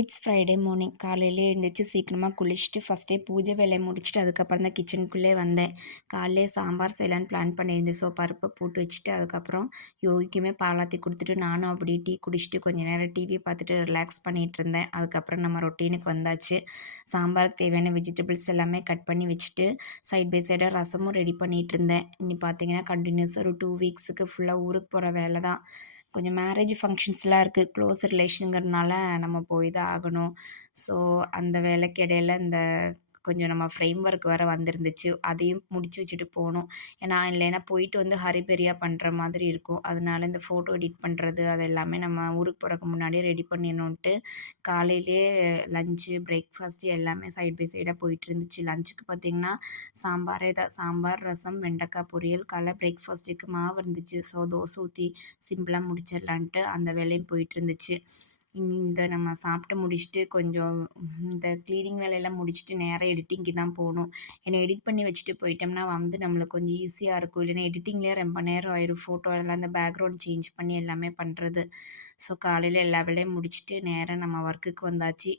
It's Friday morning. காலையிலே எழுந்திரிச்சு சீக்கிரமா குளிச்சுட்டு, ஃபர்ஸ்ட்டே பூஜை வேலைய முடிச்சுட்டு, அதுக்கப்புறம் தான் கிச்சனுக்குள்ளே வந்தேன். காலையிலே சாம்பார் செய்யலான்னு பிளான் பண்ணியிருந்தேன். ஸோ பருப்பை போட்டு வச்சுட்டு, அதுக்கப்புறம் யோகிக்குமே பாலாத்தி குடுத்துட்டு, நானும் அப்படியே டீ குடிச்சிட்டு, கொஞ்ச நேரம் டிவி பார்த்துட்டு ரிலாக்ஸ் பண்ணிட்டு இருந்தேன். அதுக்கப்புறம் நம்ம ரொட்டீனுக்கு வந்தாச்சு. சாம்பாருக்கு தேவையான வெஜிடபிள்ஸ் எல்லாமே கட் பண்ணி வச்சுட்டு, சைட் பை சைடா ரசமும் ரெடி பண்ணிட்டு இருந்தேன். இனி பார்த்தீங்கன்னா, கண்டினியூஸா ஒரு 2 வீக்ஸுக்கு ஃபுல்லா ஊருக்கு போற வேலை தான். கொஞ்சம் மேரேஜ் ஃபங்க்ஷன்ஸ்லாம் இருக்குது. க்ளோஸ் ரிலேஷனுங்கிறனால நம்ம போய் தான் ஆகணும். ஸோ அந்த வேலைக்கு இடையில இந்த கொஞ்சம் நம்ம ஃப்ரேம் ஒர்க் வேறு வந்திருந்துச்சு. அதையும் முடிச்சு வச்சுட்டு போணும். இல்லைன்னா போயிட்டு வந்து ஹரிபரியா பண்ணுற மாதிரி இருக்கும். அதனால இந்த ஃபோட்டோ எடிட் பண்ணுறது அது எல்லாமே நம்ம ஊருக்கு போகிறக்கு முன்னாடியே ரெடி பண்ணிடணுன்ட்டு காலையிலேயே லஞ்சு, பிரேக்ஃபாஸ்ட்டு எல்லாமே சைட் பை சைடாக போயிட்டு இருந்துச்சு. லஞ்சுக்கு பார்த்திங்கன்னா சாம்பாரே தான். சாம்பார், ரசம், வெண்டைக்காய் பொரியல். காலைல பிரேக்ஃபாஸ்ட்டுக்கு மாவு இருந்துச்சு. ஸோ தோசை ஊற்றி சிம்பிளாக முடிச்சிடலான்ட்டு அந்த வேலையும் போயிட்டுருந்துச்சு. இனி இந்த நம்ம சாப்பிட்டு முடிச்சுட்டு கொஞ்சம் இந்த க்ளீனிங் வேலையெல்லாம் முடிச்சுட்டு நேரா எடிட்டிங்க்கு தான் போணும். ஏன்னா எடிட் பண்ணி வச்சுட்டு போயிட்டோம்னா வந்து நம்மளுக்கு கொஞ்சம் ஈஸியாக இருக்கும். இல்லைன்னா எடிட்டிங்லேயே ரொம்ப நேரம் ஆயிரும். ஃபோட்டோ எல்லாம் இந்த பேக்ரவுண்ட் சேஞ்ச் பண்ணி எல்லாமே பண்ணுறது. ஸோ காலையில் எல்லா வேலையும் முடிச்சுட்டு நேரா நம்ம ஒர்க்குக்கு வந்தாச்சு.